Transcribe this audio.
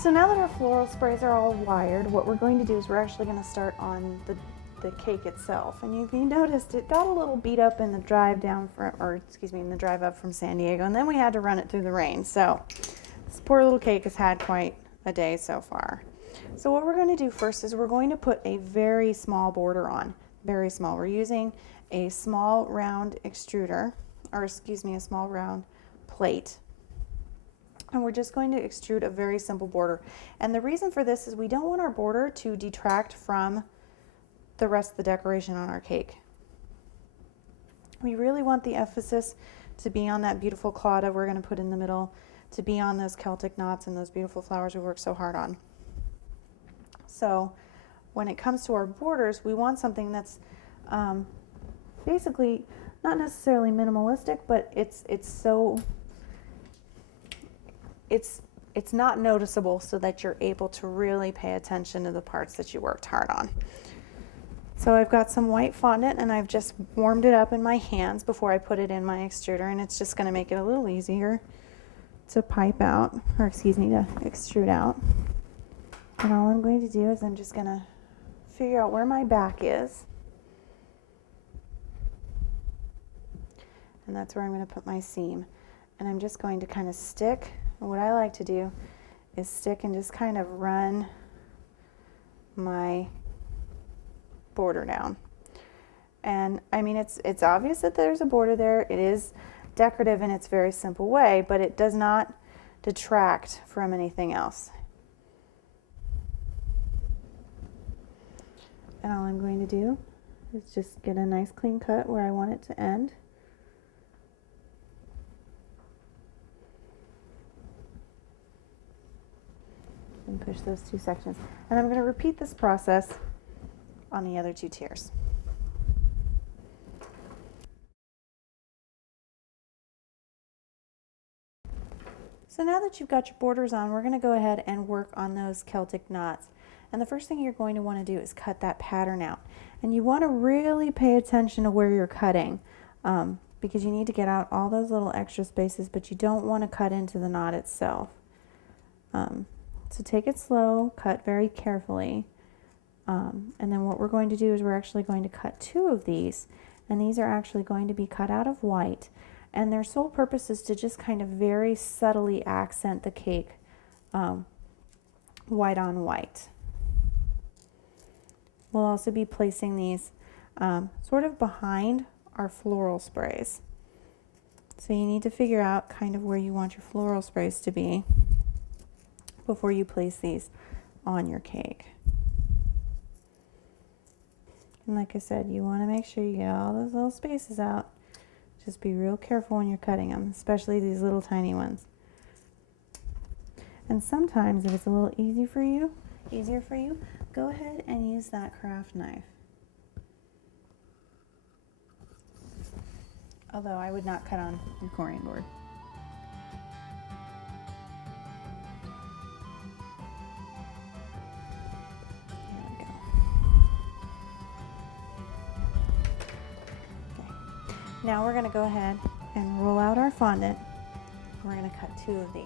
So now that our floral sprays are all wired, what we're going to do is we're actually going to start on the cake itself. And if you noticed, it got a little beat up in the drive down from, or excuse me, in the drive up from San Diego, and then we had to run it through the rain. So this poor little cake has had quite a day so far. So what we're going to do first is we're going to put a very small border on, very small. We're using a small round extruder, or excuse me, a small round plate. And we're just going to extrude a very simple border. And the reason for this is we don't want our border to detract from the rest of the decoration on our cake. We really want the emphasis to be on that beautiful claddagh we're going to put in the middle, to be on those Celtic knots and those beautiful flowers we worked so hard on. So when it comes to our borders, we want something that's basically not necessarily minimalistic, but it's not noticeable, so that you're able to really pay attention to the parts that you worked hard on. So I've got some white fondant and I've just warmed it up in my hands before I put it in my extruder, and it's just going to make it a little easier to pipe out, or excuse me, to extrude out. And all I'm going to do is I'm just going to figure out where my back is, and that's where I'm going to put my seam. And I'm just going to kind of stick. And what I like to do is stick and just kind of run my border down. And I mean, it's obvious that there's a border there. It is decorative in its very simple way, but it does not detract from anything else. And all I'm going to do is just get a nice clean cut where I want it to end. And push those two sections. And I'm going to repeat this process on the other two tiers. So now that you've got your borders on, we're going to go ahead and work on those Celtic knots. And the first thing you're going to want to do is cut that pattern out. And you want to really pay attention to where you're cutting, because you need to get out all those little extra spaces, but you don't want to cut into the knot itself. So take it slow, cut very carefully. And then what we're going to do is we're actually going to cut two of these, and these are actually going to be cut out of white, and their sole purpose is to just kind of very subtly accent the cake, white on white. We'll also be placing these sort of behind our floral sprays. So you need to figure out kind of where you want your floral sprays to be before you place these on your cake. And like I said, you want to make sure you get all those little spaces out. Just be real careful when you're cutting them, especially these little tiny ones. And sometimes if it's a little easier for you, go ahead and use that craft knife. Although I would not cut on your corian board. Now we're going to go ahead and roll out our fondant. We're going to cut two of these.